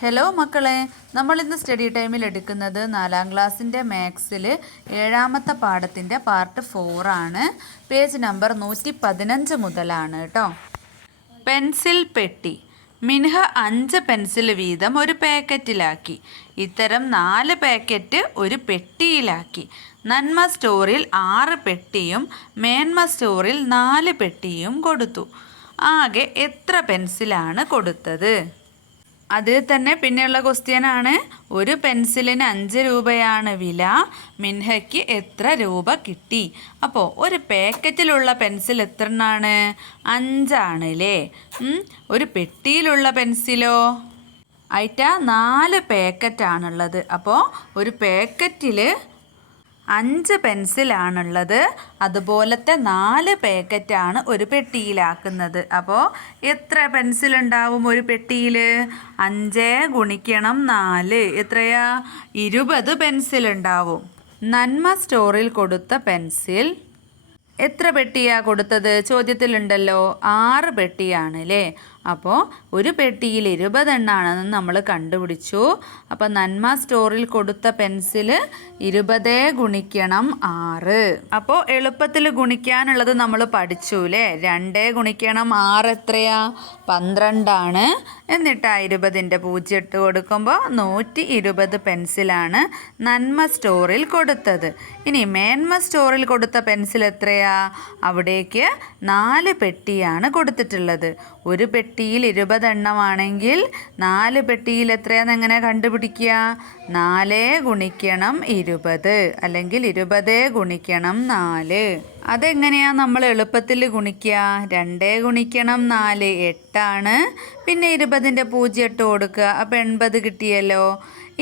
Hello മക്കളെ, നമ്മളിന്ന് study ടൈമിൽ എടുക്കുന്നത് 4ാം ക്ലാസ്സിൻ്റെ മാത്സിൽ 7ാമത്തെ പാഠത്തിൻ്റെ പാർട്ട് 4 ആണ്. പേജ് നമ്പർ 115 മുതലാണ് കേട്ടോ. പെൻസിൽ പെട്ടി. മിൻഹ 5 പെൻസിൽ വീതം ഒരു പാക്കറ്റിലാക്കി. ഇത്തരം 4 പാക്കറ്റ് ഒരു പെട്ടിയിലാക്കി. നന്മ സ്റ്റോറിൽ 6 പെട്ടിയും മേന്മ സ്റ്റോറിൽ 4 പെട്ടിയും കൊടുത്തു. ആകെ എത്ര പെൻസിലാണ് കൊടുത്തത്? അതിൽ തന്നെ പിന്നെയുള്ള ക്വസ്റ്റ്യനാണ്. ഒരു പെൻസിലിന് 5 രൂപയാണ് വില. മിൻഹയ്ക്ക് എത്ര രൂപ കിട്ടി? അപ്പോൾ ഒരു പാക്കറ്റിലുള്ള പെൻസിൽ എത്ര എണ്ണമാണ്? 5 ആണല്ലേ. ഒരു പെട്ടിയിലുള്ള പെൻസിലോ? ആയിട്ട 4 പാക്കറ്റാണുള്ളത്. അപ്പോൾ ഒരു പാക്കറ്റിൽ 5 പെൻസിലാണുള്ളത്. അതുപോലത്തെ 4 പാക്കറ്റാണ് ഒരു പെട്ടിയിലാക്കുന്നത്. അപ്പോൾ എത്ര പെൻസിൽ ഉണ്ടാവും ഒരു പെട്ടിയിൽ? 5 ഗുണിക്കണം 4 എത്രയാ? 20 പെൻസിൽ ഉണ്ടാവും. നന്മ സ്റ്റോറിൽ കൊടുത്ത പെൻസിൽ എത്ര പെട്ടിയാണ് കൊടുത്തത്? ചോദ്യത്തിലുണ്ടല്ലോ 6 പെട്ടിയാണ് അല്ലേ. അപ്പോൾ ഒരു പെട്ടിയിൽ 20 എണ്ണാണെന്ന് നമ്മൾ കണ്ടുപിടിച്ചു. അപ്പോൾ നന്മ സ്റ്റോറിൽ കൊടുത്ത പെൻസിൽ 20 ഗുണിക്കണം 6. അപ്പോൾ എളുപ്പത്തിൽ ഗുണിക്കാനുള്ളത് നമ്മൾ പഠിച്ചു അല്ലേ. 2 ഗുണിക്കണം 6 എത്രയാ? 12 ആണ്. എന്നിട്ട് 20ൻ്റെ 0 ഇട്ട് കൊടുക്കുമ്പോൾ 120 പെൻസിലാണ് നന്മ സ്റ്റോറിൽ കൊടുത്തത്. ഇനി മേന്മ സ്റ്റോറിൽ കൊടുത്ത പെൻസിൽ എത്രയാ? അവിടേക്ക് 4 പെട്ടിയാണ് കൊടുത്തിട്ടുള്ളത്. ഒരു പെട്ടിയിൽ 20 എണ്ണമാണെങ്കിൽ 4 പെട്ടിയിൽ എത്രയാണെന്ന് എങ്ങനെ കണ്ടുപിടിക്കുക? 4 ഗുണിക്കണം 20 അല്ലെങ്കിൽ 20 ഗുണിക്കണം 4. അതെങ്ങനെയാണ് നമ്മൾ എളുപ്പത്തിൽ ഗുണിക്കുക? 2 ഗുണിക്കണം 4 8 ആണ്. പിന്നെ 20ൻ്റെ 0 ഇട്ട് കൊടുക്കുക. അപ്പോൾ 80 കിട്ടിയല്ലോ.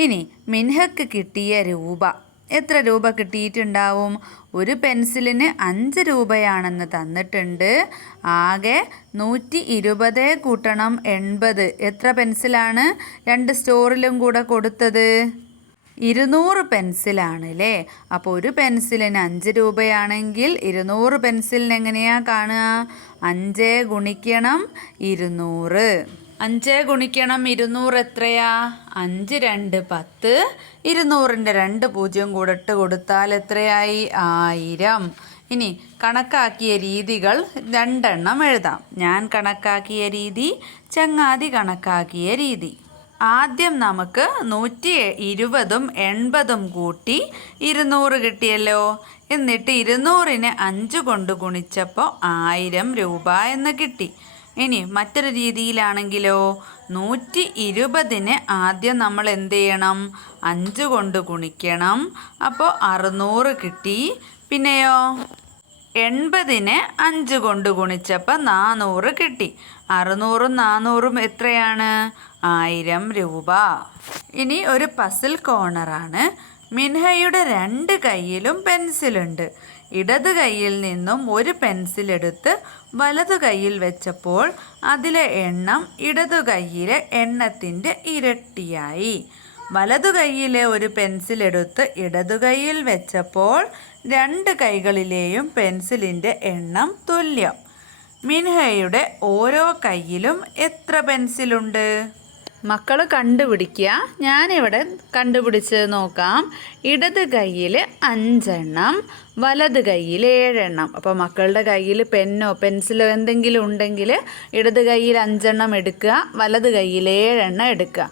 ഇനി മിൻഹക്ക് കിട്ടിയ രൂപ എത്ര രൂപ കിട്ടിയിട്ടുണ്ടാവും? ഒരു പെൻസിലിന് 5 രൂപയാണെന്ന് തന്നിട്ടുണ്ട്. ആകെ 120 കൂട്ടണം 80 എത്ര പെൻസിലാണ് 2 സ്റ്റോറിലും കൂടെ കൊടുത്തത്? 200 പെൻസിലാണ് അല്ലേ. അപ്പോൾ ഒരു പെൻസിലിന് 5 രൂപയാണെങ്കിൽ 200 പെൻസിലിന് എങ്ങനെയാണ് കാണുക? 5 ഗുണിക്കണം 200. 5 ഗുണിക്കണം 200 എത്രയാ? 5 2 10. 200ൻ്റെ 2 0 കൂടെ ഇട്ട് കൊടുത്താൽ എത്രയായി? 1000. ഇനി കണക്കാക്കിയ രീതികൾ 2 എണ്ണം എഴുതാം. ഞാൻ കണക്കാക്കിയ രീതി, ചങ്ങാതി കണക്കാക്കിയ രീതി. ആദ്യം നമുക്ക് 120ഉം 80ഉം കൂട്ടി 200 കിട്ടിയല്ലോ. എന്നിട്ട് 200നെ 5 കൊണ്ട് ഗുണിച്ചപ്പോൾ 1000 രൂപ എന്ന് കിട്ടി. ഇനി മറ്റൊരു രീതിയിലാണെങ്കിലോ 120നെ ആദ്യം നമ്മൾ എന്ത് ചെയ്യണം? 5 കൊണ്ട് ഗുണിക്കണം. അപ്പോൾ 600 കിട്ടി. പിന്നെയോ 80നെ 5 കൊണ്ട് ഗുണിച്ചപ്പോൾ 400 കിട്ടി. 600ഉം 400ഉം എത്രയാണ്? 1000 രൂപ. ഇനി ഒരു പസിൽ കോർണറാണ്. മിൻഹയുടെ 2 കൈയിലും പെൻസിലുണ്ട്. ഇടത് കൈയിൽ നിന്നും ഒരു പെൻസിൽ എടുത്ത് വലതു കൈയിൽ വെച്ചപ്പോൾ അതിലെ എണ്ണം ഇടതു കൈയിലെ എണ്ണത്തിൻ്റെ ഇരട്ടിയായി. വലതു കൈയിലെ ഒരു പെൻസിൽ എടുത്ത് ഇടതു കൈയിൽ വെച്ചപ്പോൾ 2 കൈകളിലെയും പെൻസിലിൻ്റെ എണ്ണം തുല്യം. മിൻഹയുടെ ഓരോ കൈയിലും എത്ര പെൻസിലുണ്ട്? മക്കൾ കണ്ടുപിടിക്കുക. ഞാനിവിടെ കണ്ടുപിടിച്ച് നോക്കാം. ഇടത് കയ്യിൽ 5 എണ്ണം, വലത് കയ്യിൽ 7 എണ്ണം. അപ്പോൾ മക്കളുടെ കയ്യിൽ പെന്നോ പെൻസിലോ എന്തെങ്കിലും ഉണ്ടെങ്കിൽ ഇടത് കയ്യിൽ 5 എണ്ണം എടുക്കുക, വലത് കയ്യിൽ 7 എണ്ണം എടുക്കുക.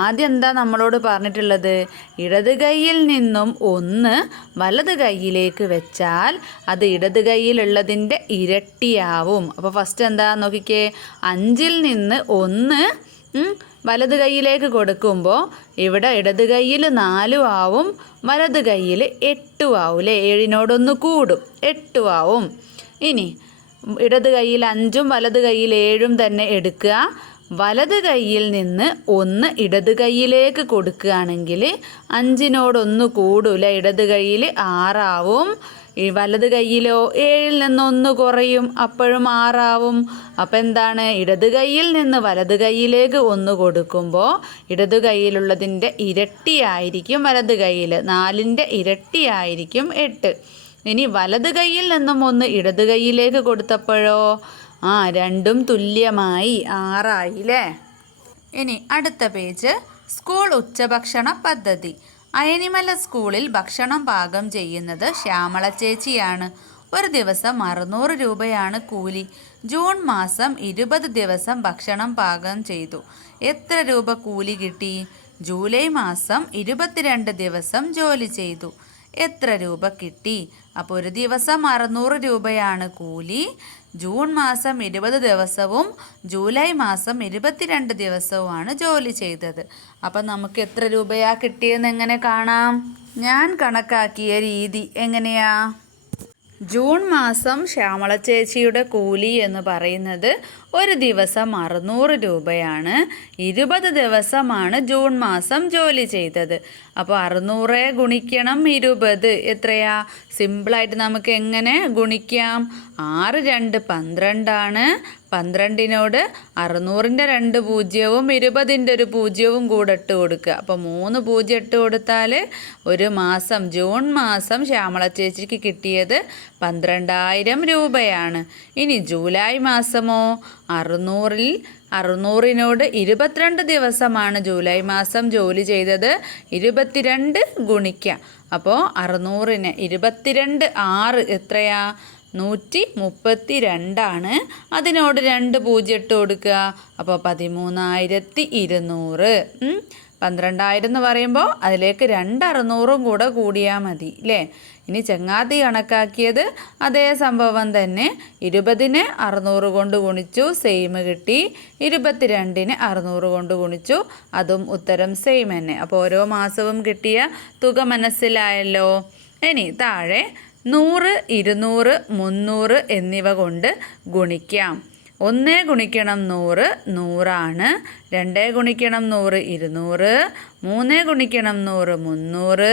ആദ്യം എന്താ നമ്മളോട് പറഞ്ഞിട്ടുള്ളത്? ഇടത് കൈയിൽ നിന്നും 1 വലത് കൈയിലേക്ക് വെച്ചാൽ അത് ഇടത് കൈയിലുള്ളതിൻ്റെ ഇരട്ടിയാവും. അപ്പോൾ ഫസ്റ്റ് എന്താ നോക്കിക്കേ. 5ൽ നിന്ന് 1 വലത് കൈയിലേക്ക് കൊടുക്കുമ്പോൾ ഇവിടെ ഇടത് കൈയിൽ 4 ആവും, വലത് കൈയിൽ 8 ആവും അല്ലേ. 7നോടൊന്ന് കൂടും, 8 ആവും. ഇനി ഇടത് കൈയിൽ 5ഉം വലത് കൈയിൽ 7ഉം തന്നെ എടുക്കുക. വലത് കൈയിൽ നിന്ന് 1 ഇടത് കൈയിലേക്ക് കൊടുക്കുകയാണെങ്കിൽ 5നോടൊന്ന് കൂടില്ല, ഇടത് കൈയിൽ 6 ആവും. ഈ വലത് കൈയിലോ 7ൽ നിന്ന് 1 കുറയും, അപ്പോഴും 6 ആവും. അപ്പം എന്താണ്? ഇടത് കൈയിൽ നിന്ന് വലത് കൈയിലേക്ക് 1 കൊടുക്കുമ്പോൾ ഇടത് കൈയിലുള്ളതിൻ്റെ ഇരട്ടിയായിരിക്കും വലത് കൈയിൽ. 4ൻ്റെ ഇരട്ടിയായിരിക്കും 8. ഇനി വലത് കൈയിൽ നിന്നും 1 ഇടത് കൈയിലേക്ക് കൊടുത്തപ്പോഴോ രണ്ടും തുല്യമായി 6 ആയില്ലേ. ഇനി അടുത്ത പേജ് സ്കൂൾ ഉച്ചഭക്ഷണ പദ്ധതി. അയനിമല സ്കൂളിൽ ഭക്ഷണം പാകം ചെയ്യുന്നത് ശ്യാമള ചേച്ചിയാണ്. ഒരു ദിവസം 600 രൂപയാണ് കൂലി. ജൂൺ മാസം 20 ദിവസം ഭക്ഷണം പാകം ചെയ്തു. എത്ര രൂപ കൂലി കിട്ടി? ജൂലൈ മാസം 22 ദിവസം ജോലി ചെയ്തു. എത്ര രൂപ കിട്ടി? അപ്പോൾ ഒരു ദിവസം 600 രൂപയാണ് കൂലി. ജൂൺ മാസം 20 ദിവസവും ജൂലൈ മാസം 22 ദിവസവുമാണ് ജോലി ചെയ്തത്. അപ്പം നമുക്ക് എത്ര രൂപയാ കിട്ടിയെന്ന് എങ്ങനെ കാണാം? ഞാൻ കണക്കാക്കിയ രീതി എങ്ങനെയാ? ജൂൺ മാസം ശ്യാമള ചേച്ചിയുടെ കൂലി എന്ന് പറയുന്നത് ഒരു ദിവസം 600 രൂപയാണ്. 20 ദിവസമാണ് ജൂൺ മാസം ജോലി ചെയ്തത്. അപ്പോൾ 600 ഗുണിക്കണം 20 എത്രയാ? സിമ്പിളായിട്ട് നമുക്ക് എങ്ങനെ ഗുണിക്കാം? 6 2 12 ആണ്. 12നോട് 600ൻ്റെ 2 പൂജ്യവും 20ൻ്റെ 1 പൂജ്യവും കൂടെ ഇട്ട് കൊടുക്കുക. അപ്പോൾ 3 പൂജ്യം ഇട്ട് കൊടുത്താൽ ഒരു മാസം ജൂൺ മാസം ശ്യാമള ചേച്ചിക്ക് കിട്ടിയത് 12,000 രൂപയാണ്. ഇനി ജൂലൈ മാസമോ? 600നോട് 22 ദിവസമാണ് ജൂലൈ മാസം ജോലി ചെയ്തത്. 22 ഗുണിക്കാം. അപ്പോൾ 600ന് 22 6 എത്രയാ? 132 ആണ്. അതിനോട് 2 പൂജ്യം ഇട്ട് കൊടുക്കുക. അപ്പോൾ 13,200. 12,000 എന്ന് പറയുമ്പോൾ അതിലേക്ക് 2 600 കൂടെ കൂടിയാൽ മതി അല്ലേ? ഇനി ചങ്ങാതി കണക്കാക്കിയത് അതേ സംഭവം തന്നെ. 20നെ 600 കൊണ്ട് ഗുണിച്ചു, സെയിം കിട്ടി. 22ന് 600 കൊണ്ട് ഗുണിച്ചു, അതും ഉത്തരം സെയിം തന്നെ. അപ്പോൾ ഓരോ മാസവും കിട്ടിയ തുക മനസ്സിലായല്ലോ. ഇനി താഴെ 100 200 300 എന്നിവ കൊണ്ട് ഗുണിക്കാം. 1 ഗുണിക്കണം 100 100 ആണ്. 2 ഗുണിക്കണം 100 200. 3 ഗുണിക്കണം 100 300.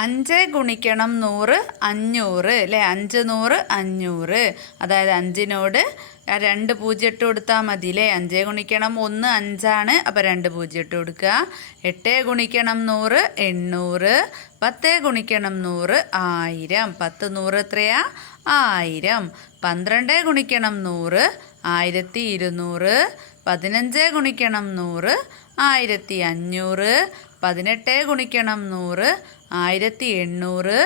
5 ഗുണിക്കണം 100 500 അല്ലേ? 5 100 500. അതായത് 5നോട് 2 പൂജ്യം ഇട്ട് കൊടുത്താൽ മതി അല്ലേ? 5 ഗുണിക്കണം 1 5 ആണ്. അപ്പോൾ 2 പൂജ്യം ഇട്ട് കൊടുക്കുക. 8 ഗുണിക്കണം 100 800. 10 ഗുണിക്കണം 100 1000. 10 100 എത്രയാ? 1000. 12 ഗുണിക്കണം 100 1200. 15 ഗുണിക്കണം 100 1500. 18 ഗുണിക്കണം 100 1800.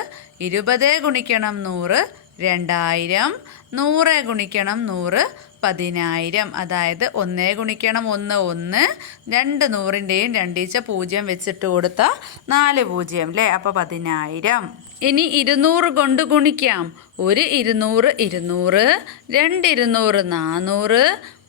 20 ഗുണിക്കണം 100 2000. 100 ഗുണിക്കണം 100 10,000. അതായത് 1 ഗുണിക്കണം 1 1. 2 100ൻ്റെയും 2 പൂജ്യം വെച്ചിട്ട് കൊടുത്താൽ 4 പൂജ്യം അല്ലേ? അപ്പോൾ 10,000. ഇനി 200 കൊണ്ട് ഗുണിക്കാം. 1 200 200. 2 200 400.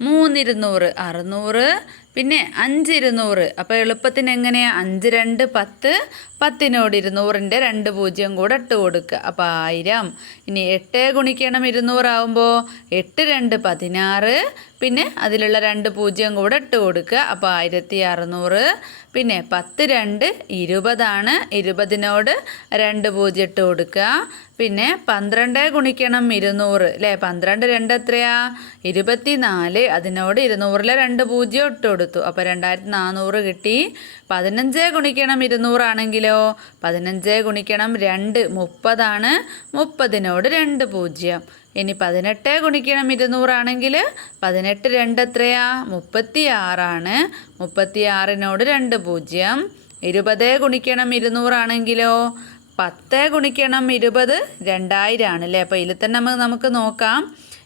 3 200 600. പിന്നെ 5 200. അപ്പോൾ എളുപ്പത്തിന് എങ്ങനെയാണ്? 5 2 10. 10നോട് 200ൻ്റെ 2 പൂജ്യം കൂടെ ഇട്ട് കൊടുക്കുക. അപ്പോൾ 1000. ഇനി 8 ഗുണിക്കണം 200 ആകുമ്പോൾ 8 2 16. പിന്നെ അതിലുള്ള 2 പൂജ്യം കൂടെ ഇട്ട് കൊടുക്കുക. അപ്പോൾ 1600. പിന്നെ 10 2 20 ആണ്. 20നോട് 2 പൂജ്യം ഇട്ട് കൊടുക്കുക. പിന്നെ 12 ഗുണിക്കണം 200 അല്ലേ? 12 2 എത്രയാ? 24. അതിനോട് 200ലെ 2 പൂജ്യം ഇട്ട് കൊടുത്തു. അപ്പോൾ 2400 കിട്ടി. 15 ഗുണിക്കണം 200 ആണെങ്കിലോ? 15 ഗുണിക്കണം 2 30 ആണ്. 30നോട് 2 പൂജ്യം. ഇനി 18 ഗുണിക്കണം 200 ആണെങ്കിൽ 18 2 എത്രയാ? 36 ആണ്. 36നോട് 2 പൂജ്യം. 20 ഗുണിക്കണം 200 ആണെങ്കിലോ? 10 ഗുണിക്കണം 20 2000 ആണ് അല്ലേ? അപ്പോൾ ഇതിൽ തന്നെ നമുക്ക് നോക്കാം.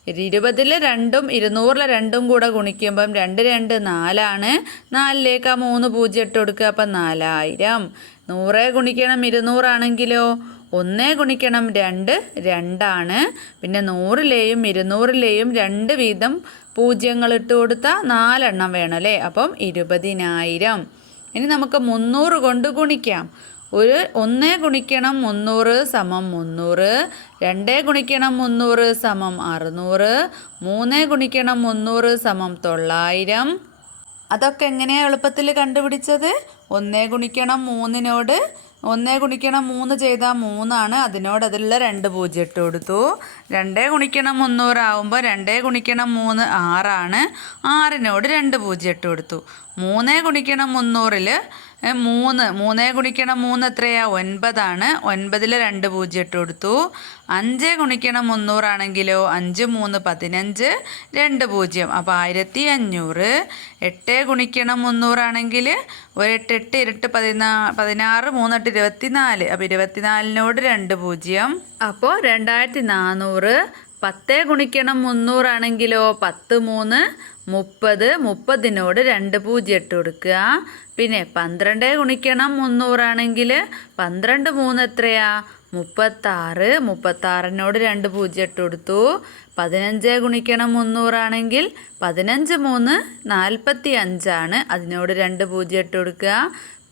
20ൽ 2ഉം 200ലെ 2ഉം കൂടെ ഗുണിക്കുമ്പം 2 2 4 ആണ്. 4ലേക്ക് 3 പൂജ്യം ഇട്ട് കൊടുക്കുക. അപ്പം 4000. 100 ഗുണിക്കണം 200 ആണെങ്കിലോ? 1 ഗുണിക്കണം 2 2 ആണ്. പിന്നെ 100ലെയും 200ലെയും 2 വീതം പൂജ്യങ്ങൾ ഇട്ട് കൊടുത്താൽ 4 എണ്ണം വേണം അല്ലേ? അപ്പം 20,000. ഇനി നമുക്ക് 300 കൊണ്ട് ഗുണിക്കാം. 1 ഗുണിക്കണം 300 സമം 300. 2 ഗുണിക്കണം 300 സമം 600. 3 ഗുണിക്കണം 300 സമം 900. അതൊക്കെ എങ്ങനെയാണ് എളുപ്പത്തിൽ കണ്ടുപിടിച്ചത്? 1 ഗുണിക്കണം 3നോട് 1 ഗുണിക്കണം 3 ചെയ്താൽ 3 ആണ്. അതിനോട് അതിലുള്ള 2 പൂജ്യം ഇട്ട് കൊടുത്തു. 2 ഗുണിക്കണം 300 ആകുമ്പോൾ 2 ഗുണിക്കണം 3 6 ആണ്. 6നോട് 2 പൂജ്യം ഇട്ട് കൊടുത്തു. 3 ഗുണിക്കണം 300ൽ 3 ഗുണിക്കണം 3 എത്രയാ 9 ആണ്. 9-ൽ 2 പൂജ്യം ഇട്ട് കൊടുത്തു. 5 ഗുണിക്കണം 300 ആണെങ്കിലോ 5 3 15 2 പൂജ്യം അപ്പോൾ 1500. 8 ഗുണിക്കണം 300 ആണെങ്കിൽ 1 8 8 16 3 8 24 അപ്പോൾ 24-നോട് 2 പൂജ്യം അപ്പോൾ 2400. 10 ഗുണിക്കണം 300 ആണെങ്കിലോ 10 3 30 30-നോട് 2 പൂജ്യം ഇട്ട് കൊടുക്കുക. പിന്നെ 12 ഗുണിക്കണം 300 ആണെങ്കിൽ 12 3 എത്രയാ 36 36-നോട് 2 പൂജ്യം ഇട്ട് കൊടുത്തു. 15 ഗുണിക്കണം 300 ആണെങ്കിൽ 15 3 45 ആണ്. അതിനോട് 2 പൂജ്യം ഇട്ട് കൊടുക്കുക.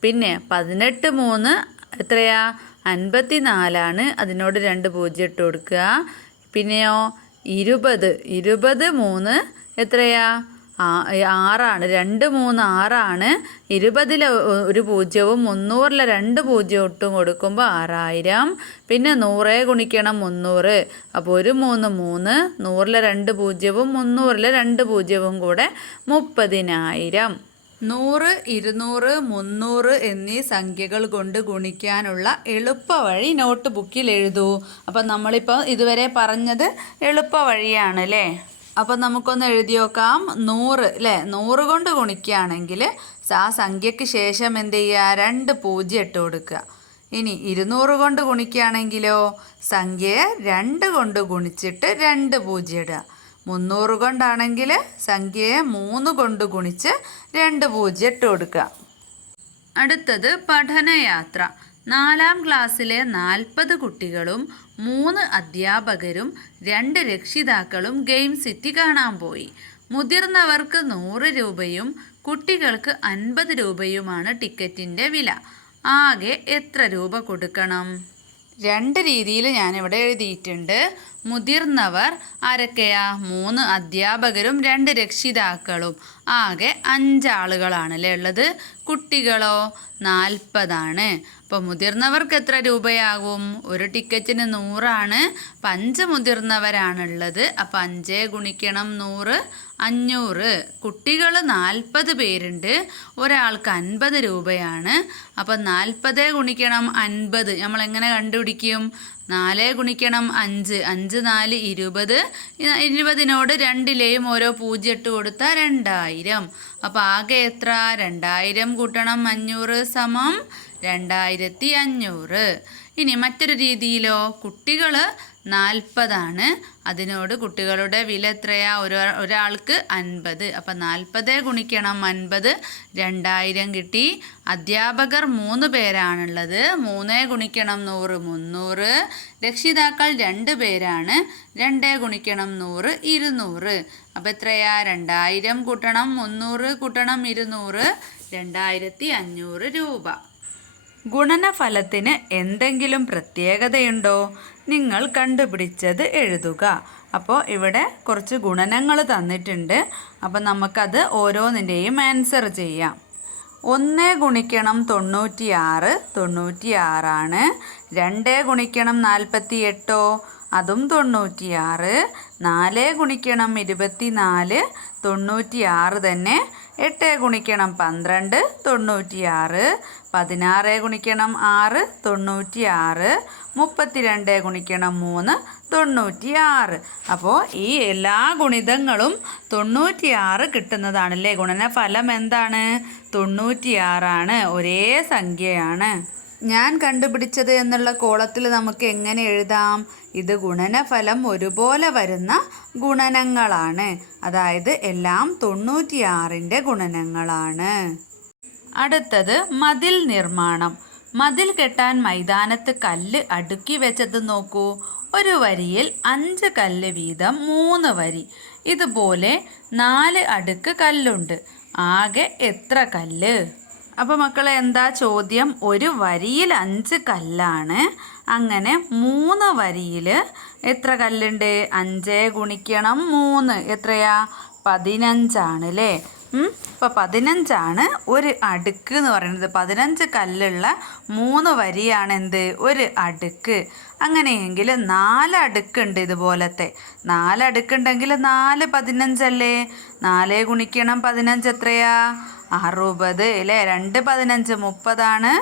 പിന്നെ 18 3 എത്രയാ 54 ആണ്. അതിനോട് 2 പൂജ്യം ഇട്ട് കൊടുക്കുക. പിന്നെയോ 20 3 എത്രയാ 6 ആണ്. 2 3 6 ആണ്. 20-ൽ 1 പൂജ്യവും 300-ൽ 2 പൂജ്യം ഇട്ടും കൊടുക്കുമ്പോൾ 6000. പിന്നെ 100 ഗുണിക്കണം 300 അപ്പോൾ 1 3 3 100-ൽ 2 പൂജ്യവും 300-ൽ 2 പൂജ്യവും കൂടെ 30,000. 100 200 300 എന്നീ സംഖ്യകൾ കൊണ്ട് ഗുണിക്കാനുള്ള എളുപ്പ വഴി നോട്ട് ബുക്കിൽ എഴുതൂ. അപ്പം നമ്മളിപ്പോൾ ഇതുവരെ പറഞ്ഞത് എളുപ്പ വഴിയാണ് അല്ലേ. അപ്പം നമുക്കൊന്ന് എഴുതി നോക്കാം. 100 അല്ലേ, 100 കൊണ്ട് ഗുണിക്കുകയാണെങ്കിൽ ആ സംഖ്യയ്ക്ക് ശേഷം എന്ത് ചെയ്യുക 2 പൂജ്യം ഇട്ട് കൊടുക്കുക. ഇനി 200 കൊണ്ട് ഗുണിക്കുകയാണെങ്കിലോ സംഖ്യയെ 2 കൊണ്ട് ഗുണിച്ചിട്ട് 2 പൂജ്യം ഇടുക. 300 കൊണ്ടാണെങ്കിൽ സംഖ്യയെ 3 കൊണ്ട് ഗുണിച്ച് 2 പൂജ്യം ഇട്ട് കൊടുക്കുക. അടുത്തത് പഠനയാത്ര. 4-ാം ക്ലാസ്സിലെ 40 കുട്ടികളും 3 അധ്യാപകരും 2 രക്ഷിതാക്കളും ഗെയിം സിറ്റി കാണാൻ പോയി. മുതിർന്നവർക്ക് 100 രൂപയും കുട്ടികൾക്ക് 50 രൂപയുമാണ് ടിക്കറ്റിൻ്റെ വില. ആകെ എത്ര രൂപ കൊടുക്കണം? 2 രീതിയിൽ ഞാനിവിടെ എഴുതിയിട്ടുണ്ട്. മുതിർന്നവർ ആരൊക്കെയാ 3 അധ്യാപകരും 2 രക്ഷിതാക്കളും ആകെ 5 ആളുകളാണല്ലേ ഉള്ളത്. കുട്ടികളോ 40 ആണ്. അപ്പോൾ മുതിർന്നവർക്ക് എത്ര രൂപയാകും? ഒരു ടിക്കറ്റിന് 100 ആണ്. അപ്പം 5 മുതിർന്നവരാണുള്ളത്. അപ്പോൾ 5 ഗുണിക്കണം 100 500. കുട്ടികൾ 40 പേരുണ്ട്. ഒരാൾക്ക് 50 രൂപയാണ്. അപ്പം 40 ഗുണിക്കണം 50 നമ്മളെങ്ങനെ കണ്ടുപിടിക്കും? 4 ഗുണിക്കണം 5 5 4 20. 20-നോട് 2-ലെയും ഓരോ പൂജ്യം ഇട്ട് കൊടുത്താൽ 2000. അപ്പോൾ ആകെ എത്ര? 2000 കൂട്ടണം 500 സമം 2500. ഇനി മറ്റൊരു രീതിയിലോ കുട്ടികൾ 40 ആണ്. അതിനോട് കുട്ടികളുടെ വില എത്രയാ? ഒരാൾക്ക് 50. അപ്പം 40 ഗുണിക്കണം 50 2000 കിട്ടി. അധ്യാപകർ 3 പേരാണുള്ളത്. 3 ഗുണിക്കണം 100 300. രക്ഷിതാക്കൾ 2 പേരാണ്. 2 ഗുണിക്കണം 100 200. അപ്പം എത്രയാ? 2000 കൂട്ടണം 300 കൂട്ടണം 200 2500 രൂപ. ഗുണനഫലത്തിന് എന്തെങ്കിലും പ്രത്യേകതയുണ്ടോ? നിങ്ങൾ കണ്ടുപിടിച്ചത് എഴുതുക. അപ്പോൾ ഇവിടെ കുറച്ച് ഗുണനങ്ങൾ തന്നിട്ടുണ്ട്. അപ്പോൾ നമുക്കത് ഓരോന്നിൻ്റെയും ആൻസർ ചെയ്യാം. 1 ഗുണിക്കണം 96 96 ആണ്. 2 ഗുണിക്കണം 48 അതും 96. 4 ഗുണിക്കണം 24 96 തന്നെ. 8 ഗുണിക്കണം 12 96. 16 ഗുണിക്കണം 6 96. 32 ഗുണിക്കണം 3 96. അപ്പോൾ ഈ എല്ലാ ഗുണിതങ്ങളും 96 കിട്ടുന്നതാണല്ലേ. ഗുണനഫലം എന്താണ്? 96 ആണ്. ഒരേ സംഖ്യയാണ്. ഞാൻ കണ്ടുപിടിച്ചത് എന്നുള്ള കോളത്തിൽ നമുക്ക് എങ്ങനെ എഴുതാം? ഇത് ഗുണനഫലം ഒരുപോലെ വരുന്ന ഗുണനങ്ങളാണ്. അതായത് എല്ലാം 96ൻ്റെ ഗുണനങ്ങളാണ്. അടുത്തത് മതിൽ നിർമ്മാണം. മതിൽ കെട്ടാൻ മൈതാനത്ത് കല്ല് അടുക്കി വെച്ചത് നോക്കൂ. ഒരു വരിയിൽ 5 കല്ല് വീതം 3 വരി. ഇതുപോലെ 4 അടുക്ക് കല്ലുണ്ട്. ആകെ എത്ര കല്ല്? അപ്പോൾ മക്കളെ എന്താ ചോദ്യം? ഒരു വരിയിൽ 5 കല്ലാണ്. അങ്ങനെ 3 വരിയിൽ എത്ര കല്ലുണ്ട്? 5 ഗുണിക്കണം 3 എത്രയാ? 15 ആണ് അല്ലേ. ഇപ്പോൾ 15 ആണ് ഒരു അടുക്ക് എന്ന് പറയുന്നത്. 15 കല്ലുള്ള 3 വരിയാണ് എന്ത്? ഒരു അടുക്ക്. അങ്ങനെയെങ്കിൽ 4 അടുക്കുണ്ട് ഇതുപോലത്തെ. 4 അടുക്കുണ്ടെങ്കിൽ 4 15 അല്ലേ. 4 ഗുണിക്കണം 15 എത്രയാ? 60 അല്ലേ. 2 15 30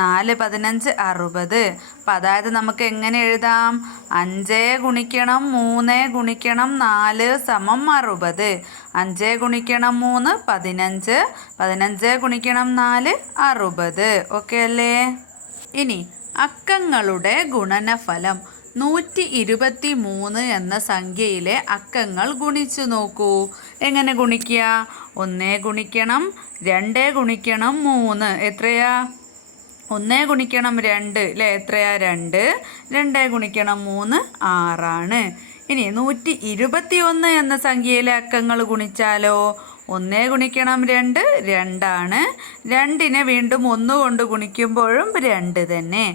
4 15 60. അപ്പം അതായത് നമുക്ക് എങ്ങനെ എഴുതാം? 5 ഗുണിക്കണം 3 ഗുണിക്കണം 4 സമം 60. 5 ഗുണിക്കണം 3 15. 15 ഗുണിക്കണം 4 60. ഓക്കെ അല്ലേ? ഇനി അക്കങ്ങളുടെ ഗുണനഫലം 123 എന്ന സംഖ്യയിലെ അക്കങ്ങൾ ഗുണിച്ചു നോക്കൂ. എങ്ങനെ ഗുണിക്കുക? 1 ഗുണിക്കണം 2 ഗുണിക്കണം 3 എത്രയാ? 1 ഗുണിക്കണം 2 അല്ലേ, എത്രയാ? 2. 2 ഗുണിക്കണം 3 6. ഇനി 121 എന്ന സംഖ്യയിലെ അക്കങ്ങൾ ഗുണിച്ചാലോ? 1 ഗുണിക്കണം 2 2. 2നെ വീണ്ടും 1 കൊണ്ട് ഗുണിക്കുമ്പോഴും 2 തന്നെ.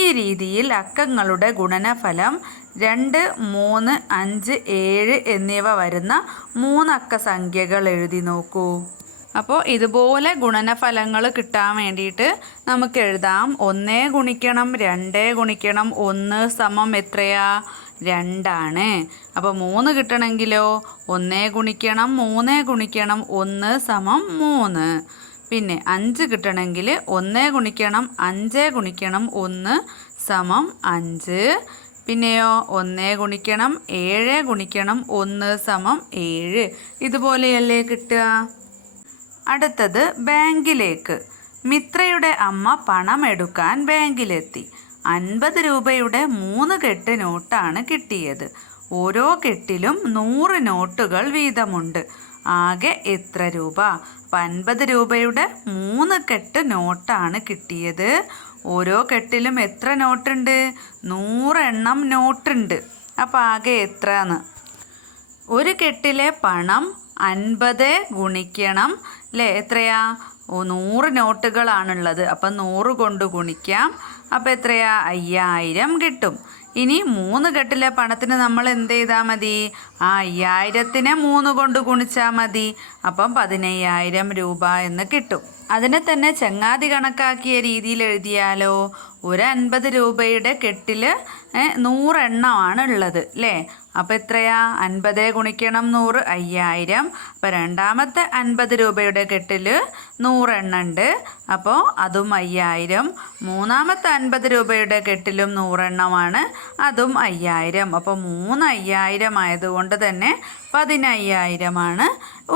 ഈ രീതിയിൽ അക്കങ്ങളുടെ ഗുണനഫലം 2, 3, 5, 7 എന്നിവ വരുന്ന 3 അക്ക സംഖ്യകൾ എഴുതി നോക്കൂ. അപ്പോൾ ഇതുപോലെ ഗുണനഫലങ്ങൾ കിട്ടാൻ വേണ്ടിയിട്ട് നമുക്ക് എഴുതാം. 1 ഗുണിക്കണം 2 ഗുണിക്കണം 1 സമം എത്രയാ? 2. അപ്പോൾ 3 കിട്ടണമെങ്കിലോ 1 ഗുണിക്കണം 3 ഗുണിക്കണം 1 സമം 3. പിന്നെ 5 കിട്ടണമെങ്കിൽ 1 ഗുണിക്കണം 5 ഗുണിക്കണം 1 സമം 5. പിന്നെയോ 1 ഗുണിക്കണം 7 ഗുണിക്കണം 1 സമം 7. ഇതുപോലെയല്ലേ കിട്ടുക? അടുത്തത് ബാങ്കിലേക്ക്. മിത്രയുടെ അമ്മ പണം എടുക്കാൻ ബാങ്കിലെത്തി. 50 രൂപയുടെ 3 കെട്ട് നോട്ടാണ് കിട്ടിയത്. ഓരോ കെട്ടിലും 100 നോട്ടുകൾ വീതമുണ്ട്. ആകെ എത്ര രൂപ? 50 രൂപയുടെ 3 കെട്ട് നോട്ടാണ് കിട്ടിയത്. ഓരോ കെട്ടിലും എത്ര നോട്ടുണ്ട്? 100 എണ്ണം നോട്ടുണ്ട്. അപ്പം ആകെ എത്രയാണ്? ഒരു കെട്ടിലെ പണം 50 ഗുണിക്കണം അല്ലേ, എത്രയാ? 100 നോട്ടുകളാണുള്ളത്. അപ്പം 100 കൊണ്ട് ഗുണിക്കാം. അപ്പം എത്രയാ? 5000 കിട്ടും. ഇനി 3 കെട്ടിലെ പണത്തിന് നമ്മൾ എന്ത് ചെയ്താൽ മതി? ആ 5000നെ 3 കൊണ്ട് ഗുണിച്ചാൽ മതി. അപ്പം 15000 രൂപ എന്ന് കിട്ടും. അതിനെ തന്നെ ചങ്ങാതി കണക്കാക്കിയ രീതിയിൽ എഴുതിയാലോ? ഒരു 50 രൂപയുടെ കെട്ടിൽ 100 എണ്ണമാണ് ഉള്ളത് അല്ലേ. അപ്പോൾ എത്രയാ? 50 ഗുണിക്കണം 100 5000. അപ്പോൾ രണ്ടാമത്തെ 50 രൂപയുടെ കെട്ടിൽ 100 എണ്ണം ഉണ്ട്. അപ്പോൾ അതും 5000. മൂന്നാമത്തെ 50 രൂപയുടെ കെട്ടിലും 100 എണ്ണമാണ്, അതും 5000. അപ്പോൾ 3 5000 ആയതുകൊണ്ട് തന്നെ 15000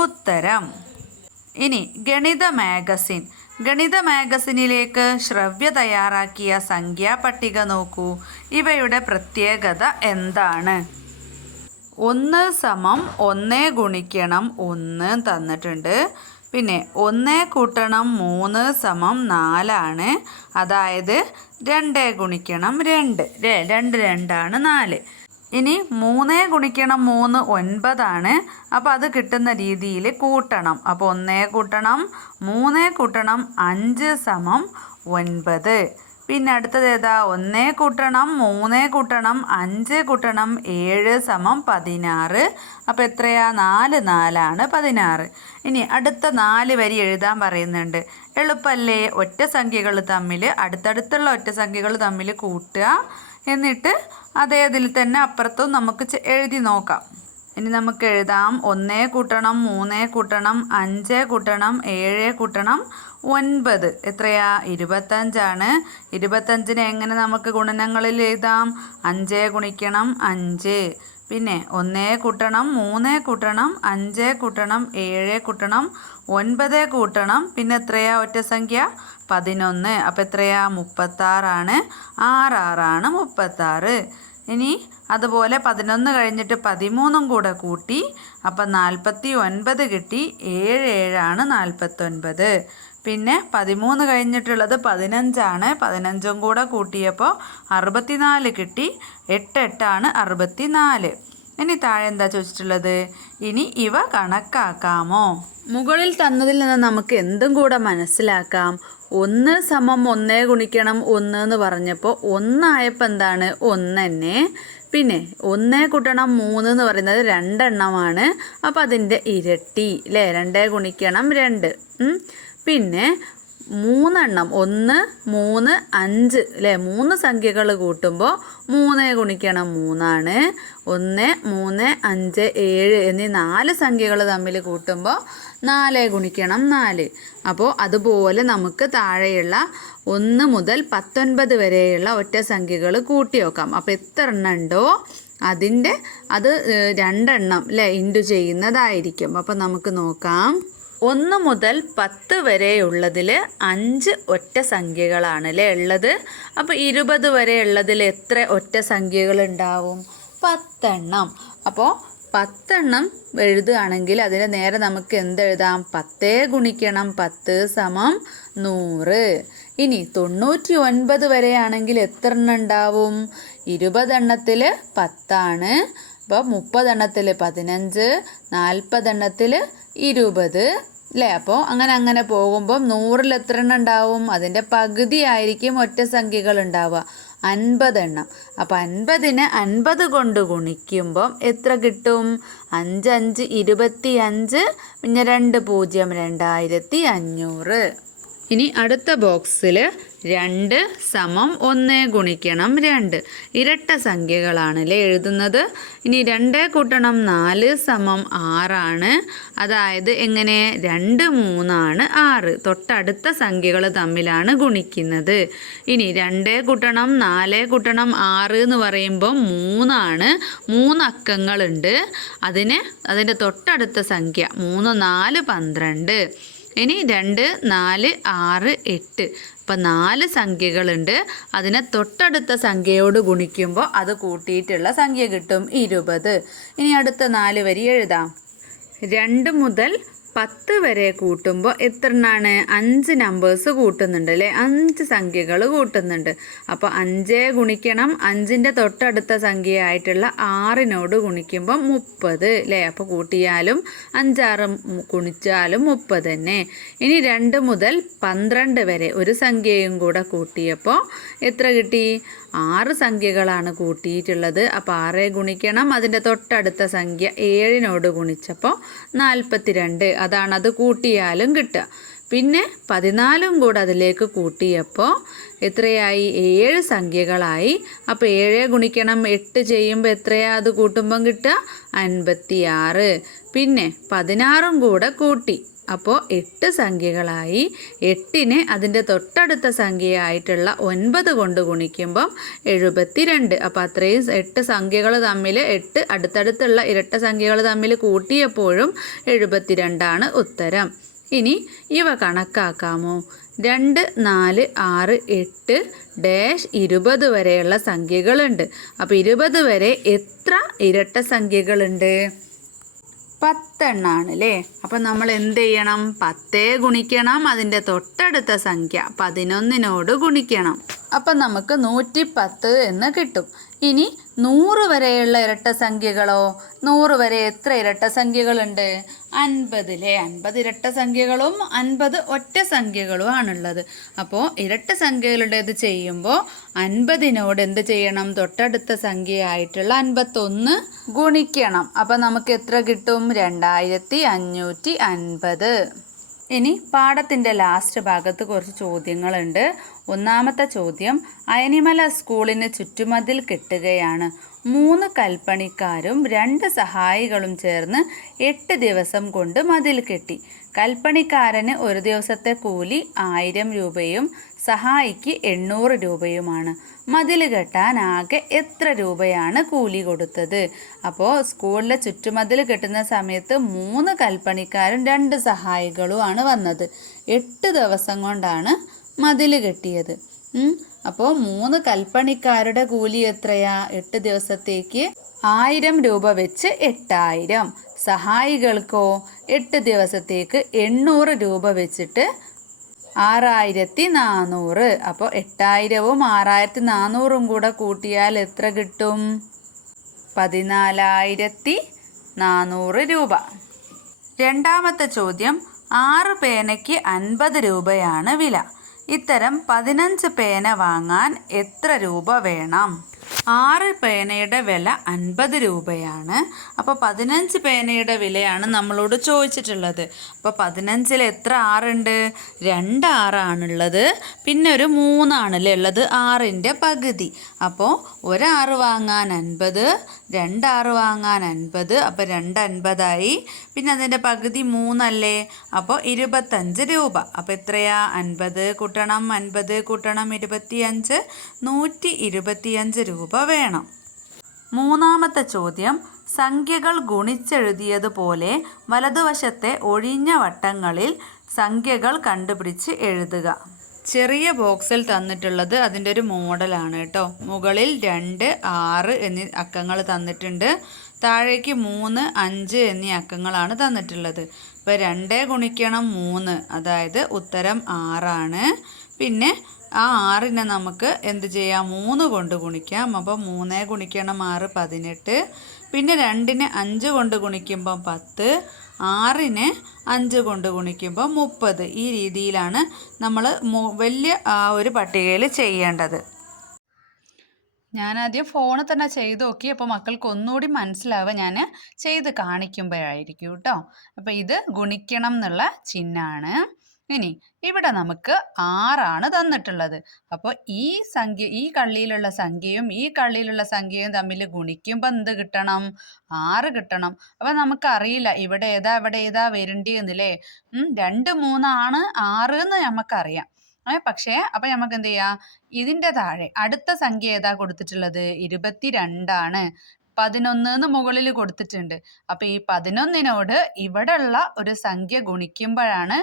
ഉത്തരം. ഇനി ഗണിത മാഗസിൻ. ഗണിത മാഗസിനിലേക്ക് ശ്രവ്യ തയ്യാറാക്കിയ സംഖ്യാപട്ടിക നോക്കൂ. ഇവയുടെ പ്രത്യേകത എന്താണ്? 1 സമം 1 ഗുണിക്കണം 1 തന്നിട്ടുണ്ട്. പിന്നെ 1 കൂട്ടണം 3 സമം 4. അതായത് 2 ഗുണിക്കണം 2 2 2 4. ഇനി 3 ഗുണിക്കണം 3 9. അപ്പോൾ അത് കിട്ടുന്ന രീതിയിൽ കൂട്ടണം. അപ്പോൾ 1 കൂട്ടണം 3 കൂട്ടണം 5 സമം 9. പിന്നെ അടുത്തത് ഏതാ? 1 കൂട്ടണം 3 കൂട്ടണം 5 കൂട്ടണം 7 സമം 16. അപ്പോൾ എത്രയാ? 4 4 16. ഇനി അടുത്ത 4 വരി എഴുതാൻ പറയുന്നുണ്ട്. എളുപ്പമല്ലേ? ഒറ്റ സംഖ്യകൾ തമ്മിൽ, അടുത്തടുത്തുള്ള ഒറ്റ സംഖ്യകൾ തമ്മിൽ കൂട്ടുക. എന്നിട്ട് അതേ അതിൽ തന്നെ അപ്പുറത്തും നമുക്ക് എഴുതി നോക്കാം. ഇനി നമുക്ക് എഴുതാം. 1 കൂട്ടണം 3 കൂട്ടണം 5 കൂട്ടണം 7 കൂട്ടണം 9 എത്രയാ? 25. 25നെ എങ്ങനെ നമുക്ക് ഗുണനങ്ങളിൽ എഴുതാം? 5 ഗുണിക്കണം 5. പിന്നെ 1 കൂട്ടണം 3 കൂട്ടണം 5 കൂട്ടണം 7 കൂട്ടണം 9 കൂട്ടണം പിന്നെ എത്രയാ ഒറ്റ സംഖ്യ? 11. അപ്പോൾ എത്രയാ? 36. 6 6 36. ഇനി അതുപോലെ 11 കഴിഞ്ഞിട്ട് 13 കൂടെ കൂട്ടി. അപ്പം 49 കിട്ടി. 7 7 49. പിന്നെ 13 കഴിഞ്ഞിട്ടുള്ളത് 15. 15 കൂടെ കൂട്ടിയപ്പോൾ 64 കിട്ടി. 8 8 64. ഇനി താഴെ എന്താ ചോദിച്ചിട്ടുള്ളത്? ഇനി ഇവ കണക്കാക്കാമോ? മുകളിൽ തന്നതിൽ നിന്ന് നമുക്ക് എന്തും കൂടെ മനസ്സിലാക്കാം. 1 സമം 1 ഗുണിക്കണം 1 എന്ന് പറഞ്ഞപ്പോൾ 1 ആയപ്പോൾ എന്താണ്? 1 തന്നെ. പിന്നെ 1 കൂട്ടണം 3 എന്ന് പറയുന്നത് 2 എണ്ണമാണ്. അപ്പോൾ അതിൻ്റെ ഇരട്ടി അല്ലേ? 2 ഗുണിക്കണം 2. പിന്നെ മൂന്നെണ്ണം 1, 3, 5 അല്ലേ, 3 സംഖ്യകൾ കൂട്ടുമ്പോൾ 3 ഗുണിക്കണം 3 ആണ്. 1, 3, 5, 7 എന്നീ 4 സംഖ്യകൾ തമ്മിൽ കൂട്ടുമ്പോൾ 4 ഗുണിക്കണം 4. അപ്പോൾ അതുപോലെ നമുക്ക് താഴെയുള്ള 1 മുതൽ 19 വരെയുള്ള ഒറ്റ സംഖ്യകൾ കൂട്ടി നോക്കാം. അപ്പോൾ എത്ര എണ്ണം ഉണ്ടോ അത് 2 എണ്ണം അല്ലേ ഇൻറ്റു ചെയ്യുന്നതായിരിക്കും. അപ്പോൾ നമുക്ക് നോക്കാം. 1 മുതൽ 10 വരെയുള്ളതിൽ 5 ഒറ്റ സംഖ്യകളാണ് അല്ലേ ഉള്ളത്. അപ്പോൾ 20 വരെ ഉള്ളതിൽ എത്ര ഒറ്റ സംഖ്യകൾ ഉണ്ടാവും? 10 എണ്ണം. അപ്പോൾ 10 എണ്ണം എഴുതുകയാണെങ്കിൽ അതിന് നേരെ നമുക്ക് എന്തെഴുതാം? 10 ഗുണിക്കണം 10 സമം 100. ഇനി 99 വരെയാണെങ്കിൽ എത്ര എണ്ണം ഉണ്ടാവും? 20 എണ്ണത്തിൽ 10 ആണ്. അപ്പോൾ 30 എണ്ണത്തിൽ 15, 40 എണ്ണത്തിൽ 20 അല്ലേ. അപ്പോൾ അങ്ങനെ പോകുമ്പം 100ൽ എത്ര എണ്ണം ഉണ്ടാവും? അതിൻ്റെ പകുതി ആയിരിക്കും ഒറ്റ സംഖ്യകൾ ഉണ്ടാവുക, 50 എണ്ണം. അപ്പോൾ 50നെ 50 കൊണ്ട് ഗുണിക്കുമ്പം എത്ര കിട്ടും? 5 5 25, പിന്നെ 2 0 2500. ഇനി അടുത്ത ബോക്സിൽ 2 സമം 1 ഗുണിക്കണം 2 ഇരട്ട സംഖ്യകളാണ് അല്ലേ എഴുതുന്നത്. ഇനി 2 കൂട്ടണം 4 സമം 6 ആണ്. അതായത് എങ്ങനെ? 2 3 ആണ് 6. തൊട്ടടുത്ത സംഖ്യകൾ തമ്മിലാണ് ഗുണിക്കുന്നത്. ഇനി 2 കൂട്ടണം 4 കൂട്ടണം 6 എന്ന് പറയുമ്പോൾ 3 ആണ്. 3 അക്കങ്ങളുണ്ട്. അതിൻ്റെ തൊട്ടടുത്ത സംഖ്യ 3 4 12. ഇനി 2 4 6 8. അപ്പം 4 സംഖ്യകളുണ്ട്. അതിനെ തൊട്ടടുത്ത സംഖ്യയോട് ഗുണിക്കുമ്പോൾ അത് കൂട്ടിയിട്ടുള്ള സംഖ്യ കിട്ടും 20. ഇനി അടുത്ത 4 വരി എഴുതാം. 2 മുതൽ 10 വരെ കൂട്ടുമ്പോൾ എത്ര എണ്ണമാണ്? 5 നമ്പേഴ്സ് കൂട്ടുന്നുണ്ട് അല്ലേ, 5 സംഖ്യകൾ കൂട്ടുന്നുണ്ട്. അപ്പോൾ 5 ഗുണിക്കണം 5ൻ്റെ തൊട്ടടുത്ത സംഖ്യയായിട്ടുള്ള 6നോട് ഗുണിക്കുമ്പോൾ 30 അല്ലേ. അപ്പോൾ കൂട്ടിയാലും 5 6 ഗുണിച്ചാലും 30 തന്നെ. ഇനി 2 മുതൽ 12 വരെ ഒരു സംഖ്യയും കൂടെ കൂട്ടിയപ്പോൾ എത്ര കിട്ടി? 6 സംഖ്യകളാണ് കൂട്ടിയിട്ടുള്ളത്. അപ്പോൾ 6 ഗുണിക്കണം അതിൻ്റെ തൊട്ടടുത്ത സംഖ്യ 7നോട് ഗുണിച്ചപ്പോൾ 42. അതാണ് അത് കൂട്ടിയാലും കിട്ടുക. പിന്നെ 14 കൂടെ അതിലേക്ക് കൂട്ടിയപ്പോൾ എത്രയായി? 7 സംഖ്യകളായി. അപ്പോൾ 7 ഗുണിക്കണം 8 ചെയ്യുമ്പോൾ എത്രയാ അത് കൂട്ടുമ്പം കിട്ടുക? 56. പിന്നെ 16 കൂടെ കൂട്ടി, അപ്പോൾ 8 സംഖ്യകളായി. 8നെ അതിൻ്റെ തൊട്ടടുത്ത സംഖ്യയായിട്ടുള്ള 9 കൊണ്ട് ഗുണിക്കുമ്പം 72. അപ്പോൾ അത്രയും 8 സംഖ്യകൾ തമ്മിൽ 8 അടുത്തടുത്തുള്ള ഇരട്ട സംഖ്യകൾ തമ്മിൽ കൂട്ടിയപ്പോഴും 72 ഉത്തരം. ഇനി ഇവ കണക്കാക്കാമോ? 2 4 6 8 ഡാഷ് 20 വരെയുള്ള സംഖ്യകളുണ്ട്. അപ്പോൾ 20 വരെ എത്ര ഇരട്ട സംഖ്യകളുണ്ട്? 10 എണ്ണമാണ് അല്ലേ. അപ്പം നമ്മൾ എന്ത് ചെയ്യണം? 10 ഗുണിക്കണം അതിൻ്റെ തൊട്ടടുത്ത സംഖ്യ 11നോട് ഗുണിക്കണം. അപ്പം നമുക്ക് 110 എന്ന് കിട്ടും. ഇനി 100 വരെയുള്ള ഇരട്ട സംഖ്യകളോ? 100 വരെ എത്ര ഇരട്ട സംഖ്യകളുണ്ട്? 50 അല്ലേ. 50 ഇരട്ട സംഖ്യകളും 50 ഒറ്റ സംഖ്യകളും ആണുള്ളത്. അപ്പോൾ ഇരട്ട സംഖ്യകളുടേത് ചെയ്യുമ്പോൾ 50നോട് എന്ത് ചെയ്യണം? തൊട്ടടുത്ത സംഖ്യയായിട്ടുള്ള 51 ഗുണിക്കണം. അപ്പം നമുക്ക് എത്ര കിട്ടും? 2550. ഇനി പാഠത്തിൻ്റെ ലാസ്റ്റ് ഭാഗത്ത് കുറച്ച് ചോദ്യങ്ങളുണ്ട്. ഒന്നാമത്തെ ചോദ്യം, അയനിമല സ്കൂളിന് ചുറ്റുമതിൽ കെട്ടുകയാണ്. 3 കൽപ്പണിക്കാരും 2 സഹായികളും ചേർന്ന് 8 ദിവസം കൊണ്ട് മതിൽ കെട്ടി. കൽപ്പണിക്കാരന് ഒരു ദിവസത്തെ കൂലി 1000 രൂപയും സഹായിക്ക് 800 രൂപയുമാണ്. മതിൽ കെട്ടാൻ ആകെ എത്ര രൂപയാണ് കൂലി കൊടുത്തത്? അപ്പോൾ സ്കൂളിലെ ചുറ്റുമതിൽ കെട്ടുന്ന സമയത്ത് 3 കൽപ്പണിക്കാരും 2 സഹായികളുമാണ് വന്നത്. 8 ദിവസം കൊണ്ടാണ് മതിൽ കെട്ടിയത്. അപ്പോൾ 3 കൽപ്പണിക്കാരുടെ കൂലി എത്രയാ? 8 ദിവസത്തേക്ക് 1000 രൂപ വെച്ച് 8000. സഹായികൾക്കോ 8 ദിവസത്തേക്ക് 800 രൂപ വെച്ചിട്ട് 6400. അപ്പോൾ 8000ഉം 6400ഉം കൂടെ കൂട്ടിയാൽ എത്ര കിട്ടും? 14400 രൂപ. രണ്ടാമത്തെ ചോദ്യം, 6 പേനയ്ക്ക് 50 രൂപയാണ് വില. ഇത്തരം 15 പേന വാങ്ങാൻ എത്ര രൂപ വേണം? 6 പേനയുടെ വില 50 രൂപയാണ്. അപ്പോൾ 15 പേനയുടെ വിലയാണ് നമ്മളോട് ചോദിച്ചിട്ടുള്ളത്. അപ്പോൾ 15ൽ എത്ര ആറുണ്ട്? 2 ആറാണുള്ളത്. പിന്നെ ഒരു 3 ആണല്ലേ ഉള്ളത്, 6ൻ്റെ പകുതി. അപ്പോൾ 1 6 വാങ്ങാൻ 50, 2 6 വാങ്ങാൻ 50. അപ്പോൾ 2 50ആയി. പിന്നെ അതിൻ്റെ പകുതി 3 അല്ലേ, അപ്പോൾ 25 രൂപ. അപ്പോൾ എത്രയാ? 50 കൂട്ടണം 50 കൂട്ടണം 25, 125 രൂപ വേണം. മൂന്നാമത്തെ ചോദ്യം, സംഖ്യകൾ ഗുണിച്ചെഴുതിയതുപോലെ വലതുവശത്തെ ഒഴിഞ്ഞ വട്ടങ്ങളിൽ സംഖ്യകൾ കണ്ടുപിടിച്ച് എഴുതുക. ചെറിയ ബോക്സിൽ തന്നിട്ടുള്ളത് അതിൻ്റെ ഒരു മോഡലാണ് കേട്ടോ. മുകളിൽ 2, 6 എന്നീ അക്കങ്ങൾ തന്നിട്ടുണ്ട്. താഴേക്ക് 3, 5 എന്നീ അക്കങ്ങളാണ് തന്നിട്ടുള്ളത്. ഇപ്പോൾ 2 ഗുണിക്കണം 3, അതായത് ഉത്തരം 6 ആണ്. പിന്നെ ആ 6നെ നമുക്ക് എന്ത് ചെയ്യാം? 3 കൊണ്ട് ഗുണിക്കാം. അപ്പോൾ 3 ഗുണിക്കണം 6 18. പിന്നെ 2നെ 5 കൊണ്ട് ഗുണിക്കുമ്പം 10, 6നെ 5 കൊണ്ട് ഗുണിക്കുമ്പോൾ 30. ഈ രീതിയിലാണ് നമ്മൾ വലിയ ആ ഒരു പട്ടികയിൽ ചെയ്യേണ്ടത്. ഞാനാദ്യം ഫോണിൽ തന്നെ ചെയ്ത് നോക്കി. അപ്പോൾ മക്കൾക്ക് ഒന്നുകൂടി മനസ്സിലാവുക ഞാൻ ചെയ്ത് കാണിക്കുമ്പോഴായിരിക്കും കേട്ടോ. അപ്പോൾ ഇത് ഗുണിക്കണം എന്നുള്ള ചിഹ്നമാണ്. ഇനി ഇവിടെ നമുക്ക് 6 തന്നിട്ടുള്ളത്. അപ്പോൾ ഈ കള്ളിയിലുള്ള സംഖ്യയും ഈ കള്ളിയിലുള്ള സംഖ്യയും തമ്മിൽ ഗുണിക്കുമ്പോൾ എന്ത് കിട്ടണം? 6 കിട്ടണം. അപ്പോൾ നമുക്കറിയില്ല ഇവിടെ ഏതാ ഇവിടെ ഏതാ വരേണ്ടിയെന്നില്ലേ. 2 3 ആണ് 6 എന്ന് നമുക്കറിയാം. പക്ഷേ അപ്പം നമുക്ക് എന്ത് ചെയ്യാം? ഇതിൻ്റെ താഴെ അടുത്ത സംഖ്യ ഏതാ കൊടുത്തിട്ടുള്ളത്? 22 ആണ്. 11 എന്ന് മുകളിൽ കൊടുത്തിട്ടുണ്ട്. അപ്പോൾ ഈ 11നോട് ഇവിടെ ഉള്ള ഒരു സംഖ്യ ഗുണിക്കുമ്പോഴാണ്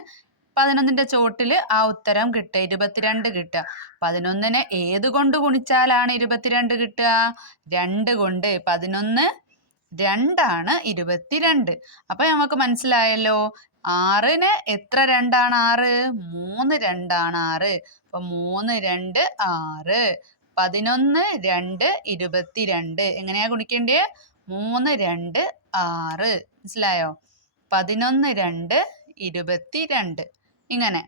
11ൻ്റെ ചോട്ടിൽ ആ ഉത്തരം കിട്ടുക, 22 കിട്ടുക. 11നെ ഏത് കൊണ്ട് ഗുണിച്ചാലാണ് 22 കിട്ടുക? 2 കൊണ്ട്. 11 2 ആണ് 22. അപ്പം നമുക്ക് മനസ്സിലായല്ലോ. 6ന് എത്ര 2 ആണ് 6? 3 2 ആണ് 6. അപ്പം 3 2 6. 11 2 22. എങ്ങനെയാ ഗുണിക്കേണ്ടത്? 3 2 6. മനസ്സിലായോ? 11 2 22. ഇങ്ങനെ.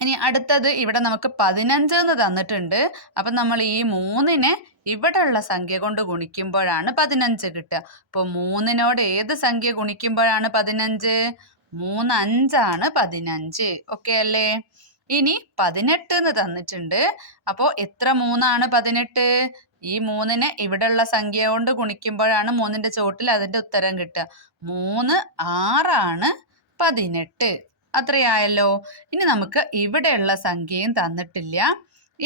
ഇനി അടുത്തത് ഇവിടെ നമുക്ക് 15 എന്ന് തന്നിട്ടുണ്ട്. അപ്പം നമ്മൾ ഈ 3നെ ഇവിടെ ഉള്ള സംഖ്യ കൊണ്ട് ഗുണിക്കുമ്പോഴാണ് 15 കിട്ടുക. അപ്പോൾ 3നോട് ഏത് സംഖ്യ ഗുണിക്കുമ്പോഴാണ് 15? 3 5 ആണ് 15. ഓക്കെ അല്ലേ? ഇനി 18 എന്ന് തന്നിട്ടുണ്ട്. അപ്പോൾ എത്ര 3 ആണ് 18? ഈ 3നെ ഇവിടെ ഉള്ള സംഖ്യ കൊണ്ട് ഗുണിക്കുമ്പോഴാണ് 3ൻ്റെ ചോട്ടിൽ അതിൻ്റെ ഉത്തരം കിട്ടുക. 3 6 ആണ് 18. അത്രയായല്ലോ. ഇനി നമുക്ക് ഇവിടെയുള്ള സംഖ്യയും തന്നിട്ടില്ല,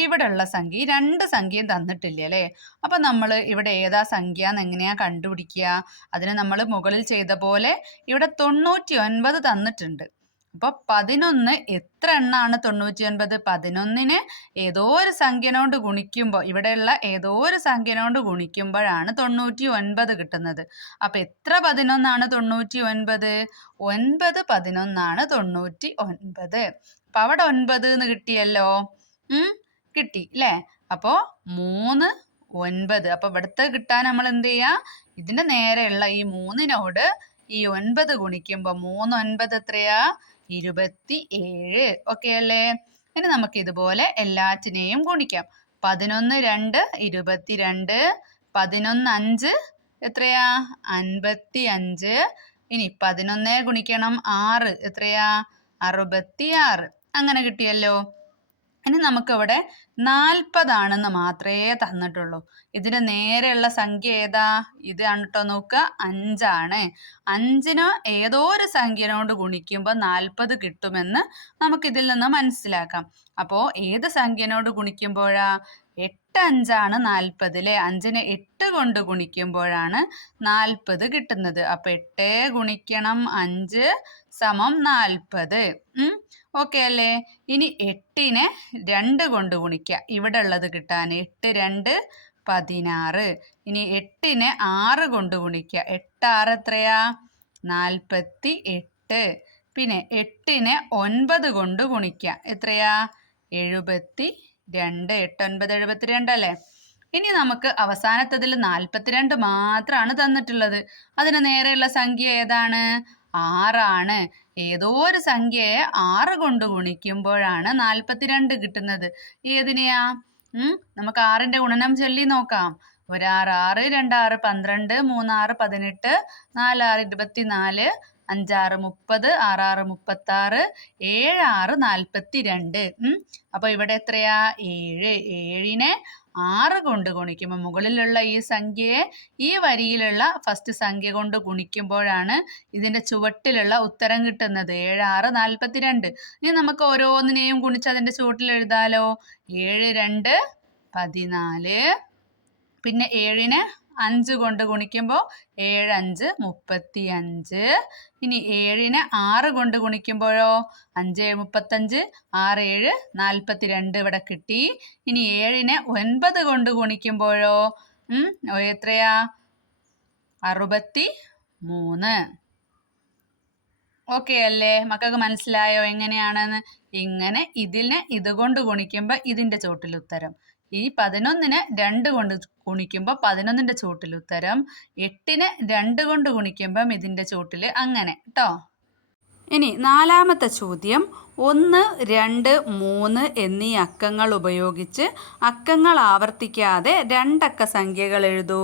ഇവിടെയുള്ള സംഖ്യ, 2 സംഖ്യയും തന്നിട്ടില്ല അല്ലേ. അപ്പം നമ്മൾ ഇവിടെ ഏതാ സംഖ്യ എന്ന് എങ്ങനെയാണ് കണ്ടുപിടിക്കുക? അതിന് നമ്മൾ മുകളിൽ ചെയ്ത പോലെ ഇവിടെ 99 തന്നിട്ടുണ്ട്. അപ്പോൾ 11 എത്ര എണ്ണമാണ് 99? 11നെ ഏതോ ഒരു സംഖ്യനോട് ഗുണിക്കുമ്പോൾ, ഇവിടെയുള്ള ഏതോ ഒരു സംഖ്യനോട് ഗുണിക്കുമ്പോഴാണ് 99 കിട്ടുന്നത്. അപ്പോൾ എത്ര 11 ആണ് 99? 9 11 ആണ് 99. അപ്പോൾ അവിടെ 9 എന്ന് കിട്ടിയല്ലോ. കിട്ടി അല്ലേ? അപ്പോൾ 3 9. അപ്പോൾ ഇവിടുത്തെ കിട്ടാൻ നമ്മൾ എന്ത് ചെയ്യുക? ഇതിൻ്റെ നേരെയുള്ള ഈ 3നോട് ഈ 9 ഗുണിക്കുമ്പോൾ 3 9 എത്രയാ? 27. ഓക്കെ അല്ലേ? ഇനി നമുക്ക് ഇതുപോലെ എല്ലാറ്റിനെയും ഗുണിക്കാം. 11 2 22. 11 5 എത്രയാ? 55. ഇനി 11 ഗുണിക്കണം 6 എത്രയാ? 66. അങ്ങനെ കിട്ടിയല്ലോ. ഇനി നമുക്കിവിടെ 40 ആണെന്ന് മാത്രമേ തന്നിട്ടുള്ളൂ. ഇതിന് നേരെയുള്ള സംഖ്യ ഏതാ? ഇതാണ് കേട്ടോ. നോക്കുക, 5 ആണ്. 5ന് ഏതോ ഒരു സംഖ്യനോട് ഗുണിക്കുമ്പോൾ 40 കിട്ടുമെന്ന് നമുക്കിതിൽ നിന്ന് മനസ്സിലാക്കാം. അപ്പോൾ ഏത് സംഖ്യനോട് ഗുണിക്കുമ്പോഴാ? 8 5 ആണ് 40 അല്ലേ. 5നെ 8 കൊണ്ട് ഗുണിക്കുമ്പോഴാണ് 40 കിട്ടുന്നത്. അപ്പോൾ 8 ഗുണിക്കണം 5 സമം 40. ഓക്കെ അല്ലേ? ഇനി 8നെ 2 കൊണ്ട് ഗുണിക്കുക, ഇവിടെ ഉള്ളത് കിട്ടാൻ. 8 2 16. ഇനി 8നെ 6 കൊണ്ട് ഗുണിക്കുക. 8 6 എത്രയാ? 48. പിന്നെ 8നെ 9 കൊണ്ട് ഗുണിക്കുക. എത്രയാ? 72. 8 9 72 അല്ലേ? ഇനി നമുക്ക് അവസാനത്തതിൽ 42 മാത്രമാണ് തന്നിട്ടുള്ളത്. അതിന് നേരെയുള്ള സംഖ്യ ഏതാണ്? 6 ആണ്. ഏതോ ഒരു സംഖ്യയെ 6 കൊണ്ട് ഗുണിക്കുമ്പോഴാണ് 42 കിട്ടുന്നത്. ഏതിനെയാ? നമുക്ക് 6ന്റെ ഗുണനം ചൊല്ലി നോക്കാം. 1 6 6, 2 6 12, 3 6 18, 4 6 24, 5 6 30, 6 6 36, 7 6 42. അപ്പോൾ ഇവിടെ എത്രയാ? 7. 7നെ 6 കൊണ്ട് ഗുണിക്കുമ്പോൾ മുകളിലുള്ള ഈ സംഖ്യയെ ഈ വരിയിലുള്ള ഫസ്റ്റ് സംഖ്യ കൊണ്ട് ഗുണിക്കുമ്പോഴാണ് ഇതിന്റെ ചുവട്ടിലുള്ള ഉത്തരം കിട്ടുന്നത്. 7 6 42. ഇനി നമുക്ക് ഓരോന്നിനെയും ഗുണിച്ച് അതിന്റെ ചുവട്ടിൽ എഴുതാലോ. 7 2 14. പിന്നെ 7നെ 5 കൊണ്ട് ഗുണിക്കുമ്പോൾ 7 5 35. ഇനി 7നെ 6 കൊണ്ട് ഗുണിക്കുമ്പോഴോ 5 35, 6 7 42 ഇവിടെ കിട്ടി. ഇനി 7നെ 9 കൊണ്ട് ഗുണിക്കുമ്പോഴോ എത്രയാ? 63. ഓക്കെ അല്ലേ? മക്കൾക്ക് മനസ്സിലായോ എങ്ങനെയാണെന്ന്? ഇങ്ങനെ ഇതിനെ ഇതുകൊണ്ട് ഗുണിക്കുമ്പോൾ ഇതിന്റെ ചോട്ടിൽ ഉത്തരം. ഈ 11നെ 2 കൊണ്ട് ഗുണിക്കുമ്പോൾ 11ന്റെ ചോട്ടിൽ ഉത്തരം. 8നെ 2 കൊണ്ട് ഗുണിക്കുമ്പം ഇതിന്റെ ചോട്ടിൽ. അങ്ങനെ കേട്ടോ. ഇനി 4ാമത്തെ ചോദ്യം. 1 2 3 എന്നീ അക്കങ്ങൾ ഉപയോഗിച്ച് അക്കങ്ങൾ ആവർത്തിക്കാതെ 2 അക്ക സംഖ്യകൾ എഴുതൂ.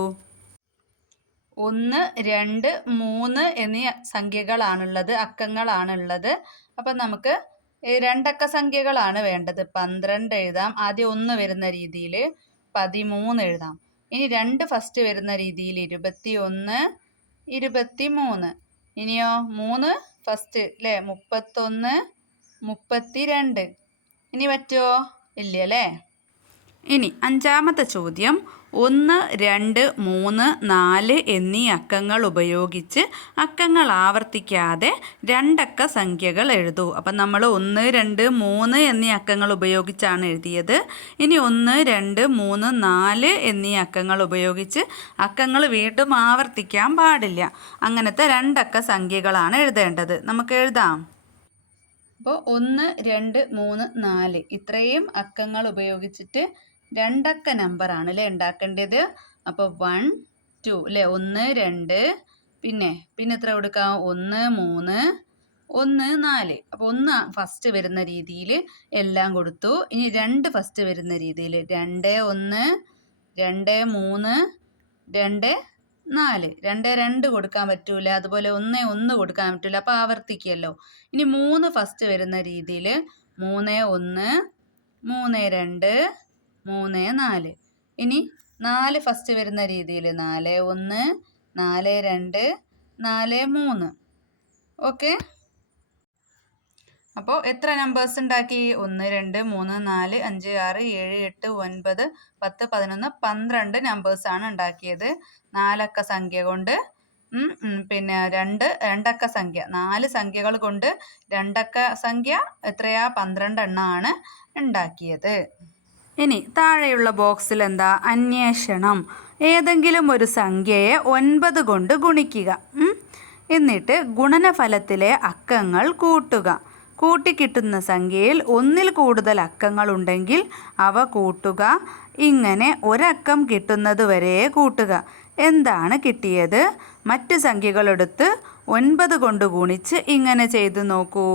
1 2 3 എന്നീ സംഖ്യകളാണുള്ളത്, അക്കങ്ങളാണുള്ളത്. അപ്പം നമുക്ക് 2 അക്ക സംഖ്യകളാണ് വേണ്ടത്. 12 എഴുതാം. ആദ്യം 1 വരുന്ന രീതിയിൽ 13 എഴുതാം. ഇനി 2 ഫസ്റ്റ് വരുന്ന രീതിയിൽ 21 23. ഇനിയോ 3 ഫസ്റ്റ് അല്ലേ? 31 32. ഇനി പറ്റുമോ? ഇല്ല അല്ലേ? ഇനി 5ാമത്തെ ചോദ്യം. 1 2 3 4 എന്നീ അക്കങ്ങൾ ഉപയോഗിച്ച് അക്കങ്ങൾ ആവർത്തിക്കാതെ 2 അക്ക സംഖ്യകൾ എഴുതൂ. അപ്പം നമ്മൾ 1 2 3 എന്നീ അക്കങ്ങൾ ഉപയോഗിച്ചാണ് എഴുതിയത്. ഇനി 1 2 3 4 എന്നീ അക്കങ്ങൾ ഉപയോഗിച്ച് അക്കങ്ങൾ വീണ്ടും ആവർത്തിക്കാൻ പാടില്ല. അങ്ങനത്തെ 2 അക്ക സംഖ്യകളാണ് എഴുതേണ്ടത്. നമുക്ക് എഴുതാം. അപ്പോൾ 1 2 3 4 ഇത്രയും അക്കങ്ങൾ ഉപയോഗിച്ചിട്ട് 2 അക്ക നമ്പറാണ് അല്ലേ ഉണ്ടാക്കേണ്ടത്. അപ്പോൾ 1 2 അല്ലേ? 1 2 പിന്നെ എത്ര കൊടുക്കാം? 1 3 1 4. അപ്പോൾ 1 ഫസ്റ്റ് വരുന്ന രീതിയിൽ എല്ലാം കൊടുത്തു. ഇനി 2 ഫസ്റ്റ് വരുന്ന രീതിയിൽ 2 1 2 3 2 4. 2 2 കൊടുക്കാൻ പറ്റൂല. അതുപോലെ 1 1 കൊടുക്കാൻ പറ്റൂല. അപ്പോൾ ആവർത്തിക്കുമല്ലോ. ഇനി 3 ഫസ്റ്റ് വരുന്ന രീതിയിൽ 3 1 3 2 3 4. ഇനി 4 ഫസ്റ്റ് വരുന്ന രീതിയിൽ 4 1 4 2 4 3. ഓക്കെ. അപ്പോൾ എത്ര നമ്പേഴ്സ് ഉണ്ടാക്കി? 1 2 3 4 5 6 7 8 9 10 11 12 നമ്പേഴ്സാണ് ഉണ്ടാക്കിയത്. 4 അക്ക സംഖ്യ കൊണ്ട്. പിന്നെ 2 അക്ക സംഖ്യ, 4 സംഖ്യകൾ കൊണ്ട് 2 അക്ക സംഖ്യ എത്രയാ? 12 എണ്ണമാണ് ഉണ്ടാക്കിയത്. ഇനി താഴെയുള്ള ബോക്സിൽ എന്താ? അന്വേഷണം. ഏതെങ്കിലും ഒരു സംഖ്യയെ 9 കൊണ്ട് ഗുണിക്കുക. എന്നിട്ട് ഗുണനഫലത്തിലെ അക്കങ്ങൾ കൂട്ടുക. കൂട്ടിക്കിട്ടുന്ന സംഖ്യയിൽ 1ൽ കൂടുതൽ അക്കങ്ങൾ ഉണ്ടെങ്കിൽ അവ കൂട്ടുക. ഇങ്ങനെ ഒരക്കം കിട്ടുന്നത് വരെ കൂട്ടുക. എന്താണ് കിട്ടിയത്? മറ്റ് സംഖ്യകളെടുത്ത് 9 കൊണ്ട് ഗുണിച്ച് ഇങ്ങനെ ചെയ്തു നോക്കൂ.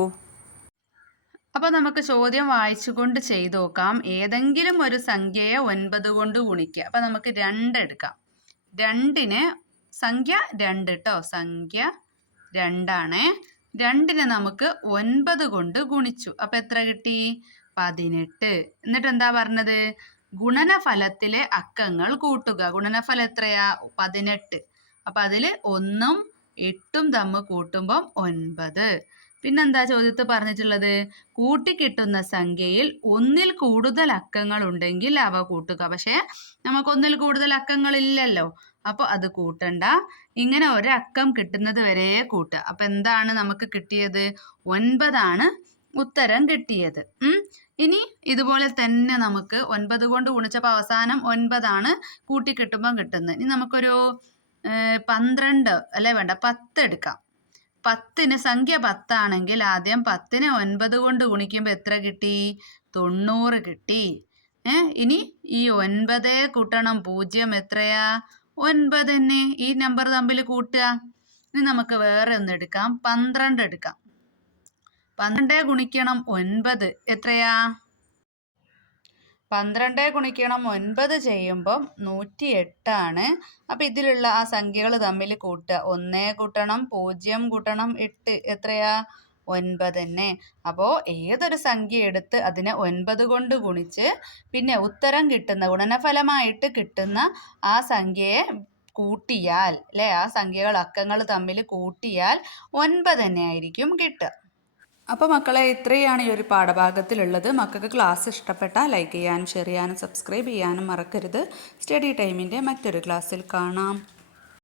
അപ്പോൾ നമുക്ക് ചോദ്യം വായിച്ചുകൊണ്ട് ചെയ്തു നോക്കാം. ഏതെങ്കിലും ഒരു സംഖ്യയെ 9 കൊണ്ട് ഗുണിക്കുക. അപ്പോൾ നമുക്ക് 2 എടുക്കാം. 2ന് സംഖ്യ 2 കേട്ടോ. സംഖ്യ 2 2നെ നമുക്ക് 9 കൊണ്ട് ഗുണിച്ചു. അപ്പം എത്ര കിട്ടി? 18. എന്നിട്ട് എന്താ പറഞ്ഞത്? ഗുണനഫലത്തിലെ അക്കങ്ങൾ കൂട്ടുക. ഗുണനഫലം എത്രയാ? 18. അപ്പം അതിൽ 1ഉം 8ഉം തമ്മിൽ കൂട്ടുമ്പം 9. പിന്നെന്താ ചോദ്യത്തിൽ പറഞ്ഞിട്ടുള്ളത്? കൂട്ടിക്കിട്ടുന്ന സംഖ്യയിൽ 1ൽ കൂടുതൽ അക്കങ്ങൾ ഉണ്ടെങ്കിൽ അവ കൂട്ടുക. പക്ഷേ നമുക്ക് 1ൽ കൂടുതൽ അക്കങ്ങൾ ഇല്ലല്ലോ. അപ്പോൾ അത് കൂട്ടണ്ട. ഇങ്ങനെ ഒരക്കം കിട്ടുന്നത് വരെ കൂട്ടുക. അപ്പം എന്താണ് നമുക്ക് കിട്ടിയത്? 9 ഉത്തരം കിട്ടിയത്. ഇനി ഇതുപോലെ തന്നെ നമുക്ക് 9 കൊണ്ട് ഗുണിച്ചപ്പോൾ അവസാനം 9 കൂട്ടിക്കിട്ടുമ്പം കിട്ടുന്നത്. ഇനി നമുക്കൊരു 12 അല്ലേ വേണ്ട 10 എടുക്കാം. 10ന് സംഖ്യ 10 ആണെങ്കിൽ ആദ്യം 10നെ 9 കൊണ്ട് ഗുണിക്കുമ്പോൾ എത്ര കിട്ടി? 90 കിട്ടി. ഇനി ഈ 9 കൂട്ടണം 0 എത്രയാ? 9 തന്നെ. ഈ നമ്പർ തമ്മിൽ കൂട്ടുക. ഇനി നമുക്ക് വേറെ ഒന്ന് എടുക്കാം. 12 എടുക്കാം. 12 ഗുണിക്കണം 9 എത്രയാ? 12 ഗുണിക്കണം 9 ചെയ്യുമ്പം 108 അപ്പോൾ ഇതിലുള്ള ആ സംഖ്യകൾ തമ്മിൽ കൂട്ടുക. 1 കൂട്ടണം 0 കൂട്ടണം 8 എത്രയാ? 9 തന്നെ. അപ്പോൾ ഏതൊരു സംഖ്യ എടുത്ത് അതിനെ 9 കൊണ്ട് ഗുണിച്ച് പിന്നെ ഉത്തരം കിട്ടുന്ന ഗുണനഫലമായിട്ട് കിട്ടുന്ന ആ സംഖ്യയെ കൂട്ടിയാൽ അല്ലേ, ആ സംഖ്യകൾ അക്കങ്ങൾ തമ്മിൽ കൂട്ടിയാൽ 9 തന്നെ ആയിരിക്കും കിട്ടുക. അപ്പോൾ മക്കളെ, ഇത്രയാണ് ഈ ഒരു പാഠഭാഗത്തിലുള്ളത്. മക്കൾക്ക് ക്ലാസ് ഇഷ്ടപ്പെട്ടാൽ ലൈക്ക് ചെയ്യാനും ഷെയർ ചെയ്യാനും സബ്സ്ക്രൈബ് ചെയ്യാനും മറക്കരുത്. സ്റ്റഡി ടൈമിൻ്റെ മറ്റൊരു ക്ലാസ്സിൽ കാണാം.